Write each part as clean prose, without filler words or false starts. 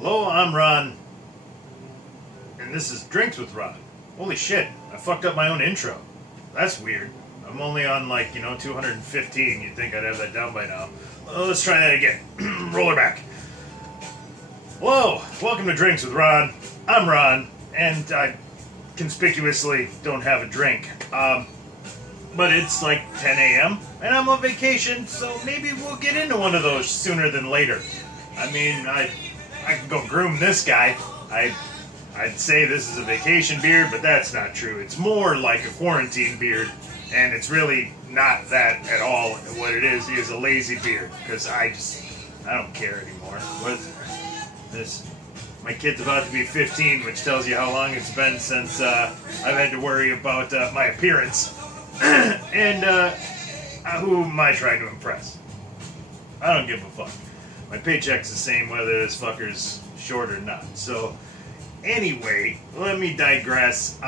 Hello, I'm Ron, and this is Drinks with Ron. Holy shit, I fucked up my own intro. That's weird. I'm only on 215. You'd think I'd have that down by now. Well, let's try that again. Roll her back. Hello, welcome to Drinks with Ron. I'm Ron, and I conspicuously don't have a drink. But it's like 10 a.m., and I'm on vacation, so maybe we'll get into one of those sooner than later. I mean, I could go groom this guy. I'd say this is a vacation beard, but that's not true. It's more like a quarantine beard, and it's really not that at all. What it is a lazy beard, because I don't care anymore. What this? My kid's about to be 15, which tells you how long it's been since I've had to worry about my appearance. And who am I trying to impress? I don't give a fuck. My paycheck's the same whether this fucker's short or not. So, anyway, let me digress.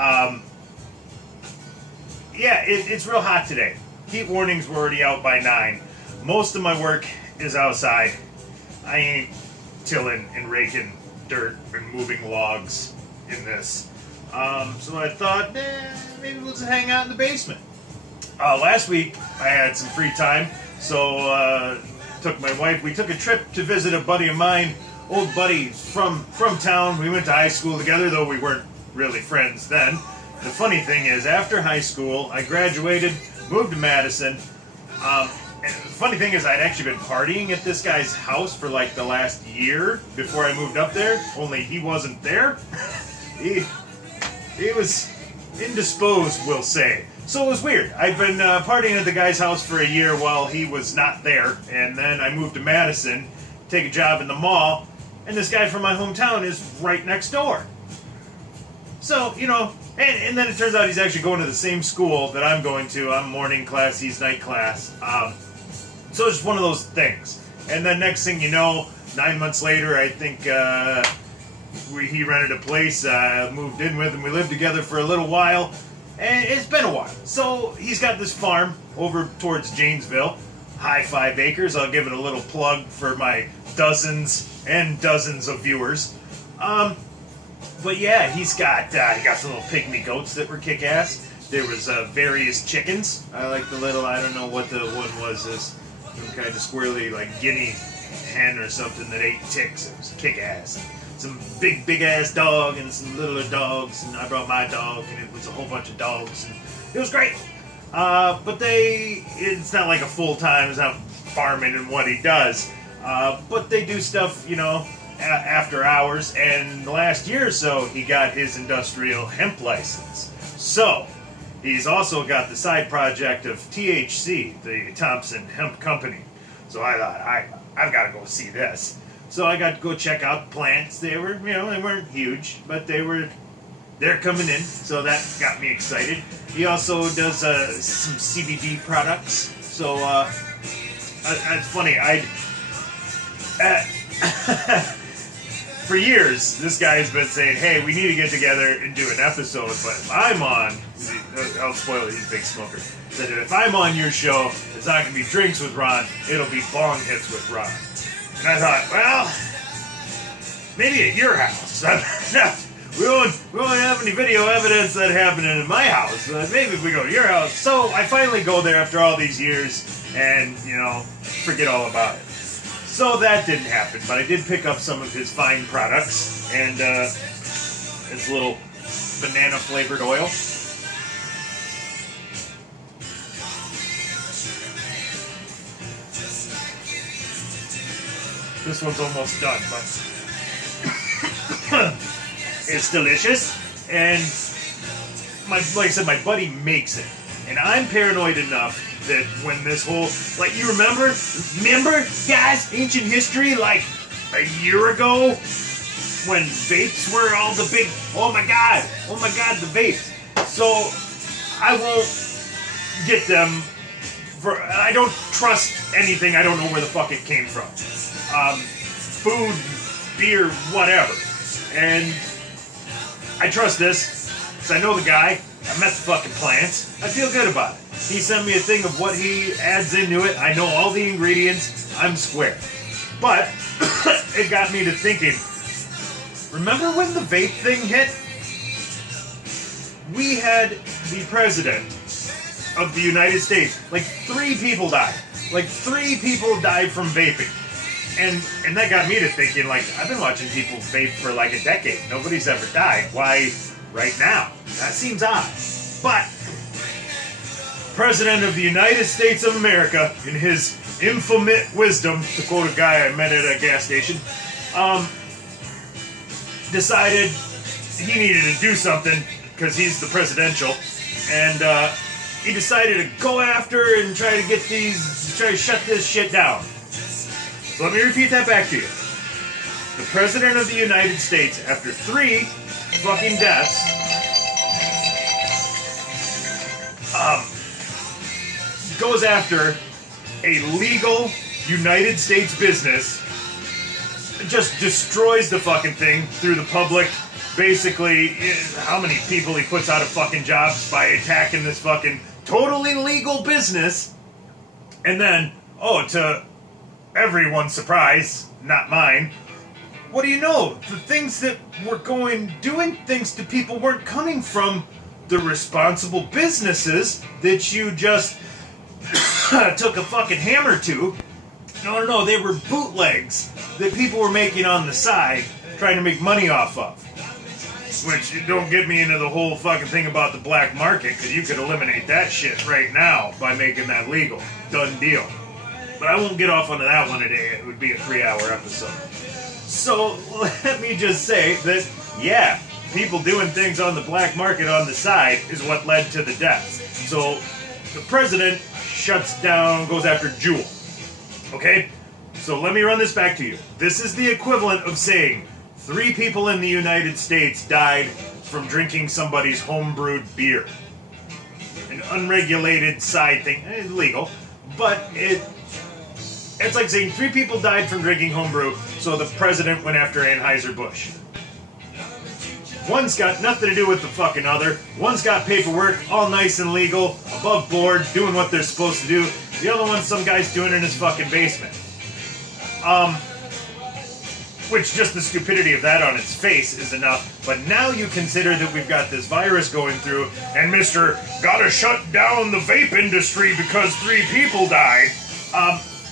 It's real hot today. Heat warnings were already out by 9. Most of my work is outside. I ain't tilling and raking dirt and moving logs in this. So I thought, maybe we'll just hang out in the basement. Last week, I had some free time, so we took a trip to visit a buddy of mine, old buddy from town. We went to high school together, though we weren't really friends then. The funny thing is, after high school, I graduated, moved to Madison. And the funny thing is, I'd actually been partying at this guy's house for like the last year before I moved up there, only he wasn't there. He was indisposed, we'll say. So it was weird. I'd been partying at the guy's house for a year while he was not there, and then I moved to Madison, take a job in the mall, and this guy from my hometown is right next door. So, and then it turns out he's actually going to the same school that I'm going to. I'm morning class, he's night class. So it's just one of those things. And then next thing you know, 9 months later, I think he rented a place, moved in with him. We lived together for a little while. And it's been a while. So he's got this farm over towards Janesville, high 5 acres. I'll give it a little plug for my dozens and dozens of viewers. But yeah, he got some little pygmy goats that were kick-ass. There was various chickens. I like the little, I don't know what the one was, this some kind of squirrely like guinea hen or something that ate ticks. It was kick-ass. Some big ass dog and some littler dogs, and I brought my dog, and it was a whole bunch of dogs, and it was great. But it's not like a full time, it's not farming and what he does. But they do stuff, after hours, and the last year or so, he got his industrial hemp license. So, he's also got the side project of THC, the Thompson Hemp Company. So I thought, I've got to go see this. So I got to go check out the plants. They were, they weren't huge, but they're coming in. So that got me excited. He also does some CBD products. So it's funny. For years, this guy has been saying, "Hey, we need to get together and do an episode." But if I'm on, I'll spoil it. He's a big smoker. Said if I'm on your show, it's not going to be Drinks with Ron. It'll be Bong Hits with Ron. And I thought, well, maybe at your house. we won't have any video evidence that happened in my house, but maybe if we go to your house. So I finally go there after all these years and, forget all about it. So that didn't happen, but I did pick up some of his fine products and his little banana-flavored oil. This one's almost done, but it's delicious. And like I said, my buddy makes it. And I'm paranoid enough that when this whole, you remember, guys, ancient history, like a year ago, when vapes were all the big, oh my god, the vapes. So I won't get them. I don't trust anything. I don't know where the fuck it came from. Food, beer, whatever. And I trust this, because I know the guy, I met the fucking plants, I feel good about it. He sent me a thing of what he adds into it, I know all the ingredients, I'm square. But, it got me to thinking, Remember when the vape thing hit? We had the president of the United States, like 3 people died. Like 3 people died from vaping. And that got me to thinking, like, I've been watching people vape for like a decade. Nobody's ever died. Why right now? That seems odd. But President of the United States of America, in his infinite wisdom, to quote a guy I met at a gas station, decided he needed to do something because he's the presidential, and he decided to go after and try to shut this shit down. So let me repeat that back to you. The President of the United States, after 3 fucking deaths, goes after a legal United States business, just destroys the fucking thing through the public. Basically, how many people he puts out of fucking jobs by attacking this fucking totally legal business. And then, to everyone's surprise, not mine, what do you know? The things that were doing things to people weren't coming from the responsible businesses that you just took a fucking hammer to. No, they were bootlegs that people were making on the side, trying to make money off of. Which, don't get me into the whole fucking thing about the black market, because you could eliminate that shit right now by making that legal. Done deal. But I won't get off onto that one today. It would be a 3-hour episode. So, let me just say that, yeah, people doing things on the black market on the side is what led to the deaths. So, the president shuts down, goes after Juul. Okay? So let me run this back to you. This is the equivalent of saying 3 people in the United States died from drinking somebody's homebrewed beer. An unregulated side thing. Illegal. But it's like saying 3 people died from drinking homebrew, so the president went after Anheuser-Busch. One's got nothing to do with the fucking other. One's got paperwork, all nice and legal, above board, doing what they're supposed to do. The other one, some guy's doing in his fucking basement. Which, just the stupidity of that on its face is enough. But now you consider that we've got this virus going through, and Mr. Gotta shut down the vape industry because 3 people died,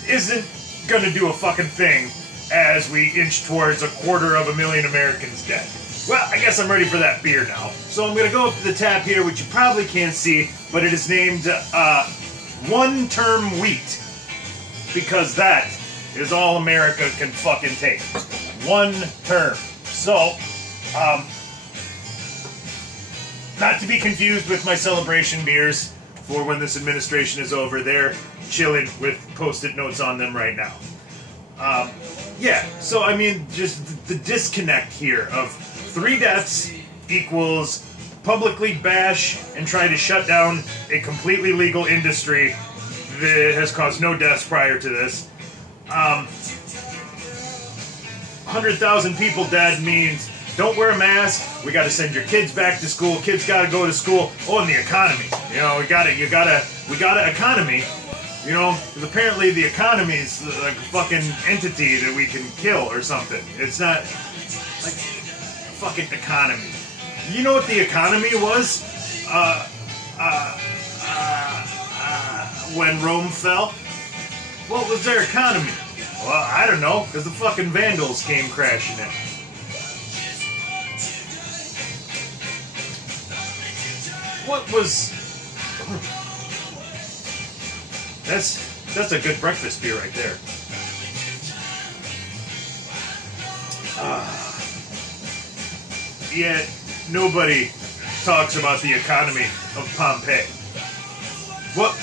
isn't gonna do a fucking thing as we inch towards 250,000 Americans dead. Well, I guess I'm ready for that beer now. So I'm gonna go up to the tap here, which you probably can't see, but it is named, one-term wheat. Because that is all America can fucking take. 1 term. So, not to be confused with my celebration beers for when this administration is over. They're chilling with Post-it notes on them right now. Yeah, so I mean, just the disconnect here of 3 deaths equals publicly bash and try to shut down a completely legal industry that has caused no deaths prior to this. 100,000 people dead means don't wear a mask. We got to send your kids back to school. Kids got to go to school. Oh, and the economy. We got an economy. Because apparently the economy is like a fucking entity that we can kill or something. It's not like a fucking economy. You know what the economy was? When Rome fell? What was their economy? Well, I don't know, because the fucking Vandals came crashing in. What was... That's a good breakfast beer right there. Yet, nobody talks about the economy of Pompeii. What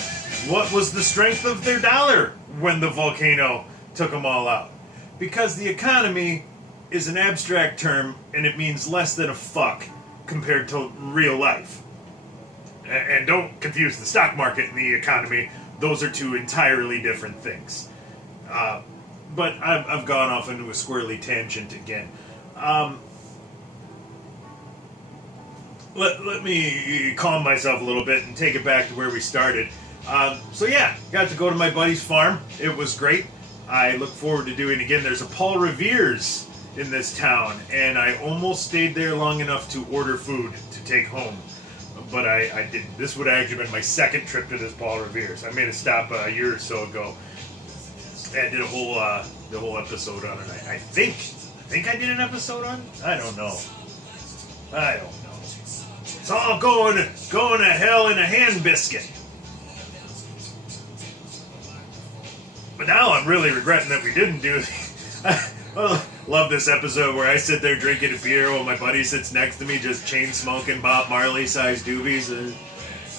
was the strength of their dollar when the volcano took them all out? Because the economy is an abstract term and it means less than a fuck compared to real life. And don't confuse the stock market and the economy. Those are 2 entirely different things. But I've gone off into a squirrely tangent again. Let me calm myself a little bit and take it back to where we started. So yeah, got to go to my buddy's farm. It was great. I look forward to doing it again. There's a Paul Revere's in this town, and I almost stayed there long enough to order food to take home. But I didn't. This would have actually been my second trip to this Paul Revere's. I made a stop a year or so ago. And did the whole episode on it. I think I did an episode on it? I don't know. It's all going to hell in a hand biscuit. But now I'm really regretting that we didn't do it. I love this episode where I sit there drinking a beer while my buddy sits next to me just chain smoking Bob Marley sized doobies.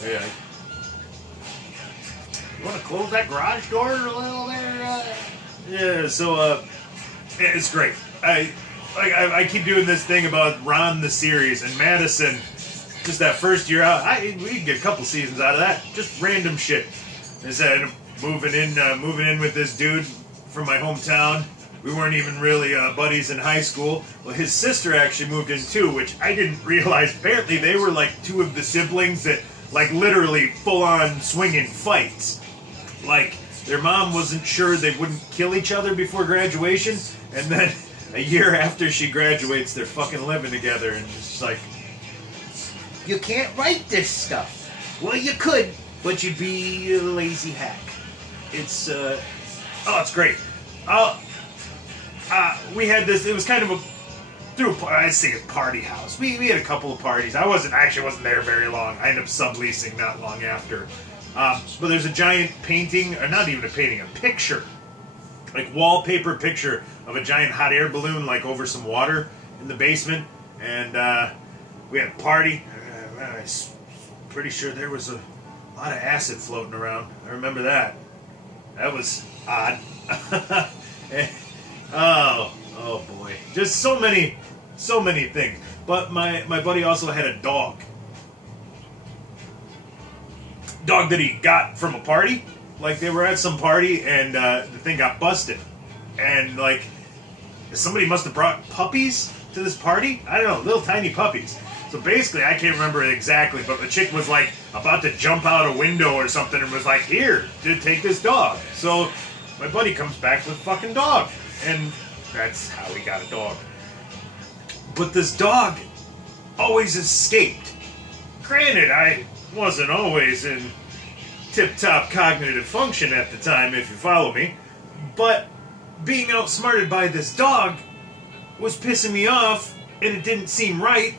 Yeah. You want to close that garage door a little there? Yeah, so it's great. I keep doing this thing about Ron the series and Madison. Just that first year out, we can get a couple seasons out of that. Just random shit. I said moving in with this dude from my hometown. We weren't even really buddies in high school. Well, his sister actually moved in too, which I didn't realize. Apparently, they were like two of the siblings that like literally full-on swinging fights. Like their mom wasn't sure they wouldn't kill each other before graduation, and then a year after she graduates, they're fucking living together, and it's just like, you can't write this stuff. Well, you could, but you'd be a lazy hack. It's it's great. We had this. It was kind of I'd say a party house. We had a couple of parties. I wasn't there very long. I ended up subleasing not long after. But there's a giant painting, or not even a painting, a picture, like wallpaper picture of a giant hot air balloon, like over some water in the basement, and we had a party. I'm pretty sure there was a lot of acid floating around. I remember that. That was odd. Oh boy, just so many things. But my buddy also had a dog that he got from a party. Like they were at some party and the thing got busted, and like somebody must have brought puppies to this party. I don't know, little tiny puppies. So basically, I can't remember it exactly, but the chick was like about to jump out a window or something and was like, "Here, to take this dog." So my buddy comes back with a fucking dog. And that's how he got a dog. But this dog always escaped. Granted, I wasn't always in tip-top cognitive function at the time, if you follow me. But being outsmarted by this dog was pissing me off, and it didn't seem right.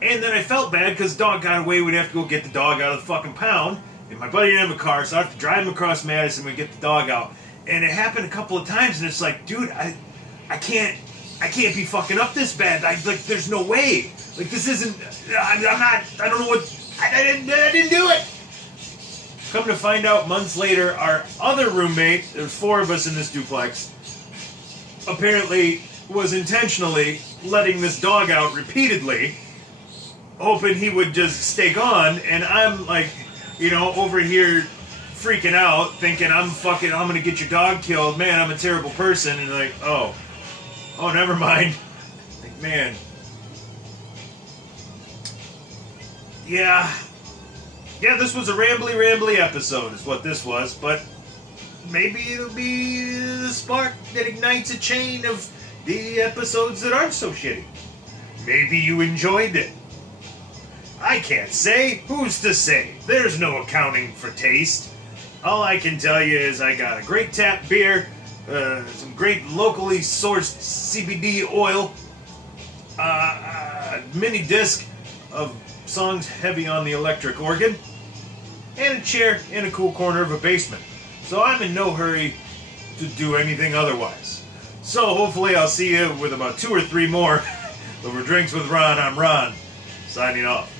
And then I felt bad because the dog got away. We'd have to go get the dog out of the fucking pound. And my buddy didn't have a car, so I have to drive him across Madison and get the dog out. And it happened a couple of times, and it's like, dude, I can't be fucking up this bad. Like, there's no way. Like, this isn't. I don't know what. I didn't do it. Come to find out, months later, our other roommate, there's four of us in this duplex, apparently was intentionally letting this dog out repeatedly, hoping he would just stay gone. And I'm like, over here freaking out, thinking I'm gonna get your dog killed. Man, I'm a terrible person. And like, oh, never mind. Like, man, yeah, this was a rambly episode is what this was, but maybe it'll be the spark that ignites a chain of the episodes that aren't so shitty. Maybe you enjoyed it. I can't say. Who's to say? There's no accounting for taste. All I can tell you is I got a great tap beer, some great locally sourced CBD oil, a mini disc of songs heavy on the electric organ, and a chair in a cool corner of a basement. So I'm in no hurry to do anything otherwise. So hopefully I'll see you with about 2 or 3 more over Drinks with Ron. I'm Ron, signing off.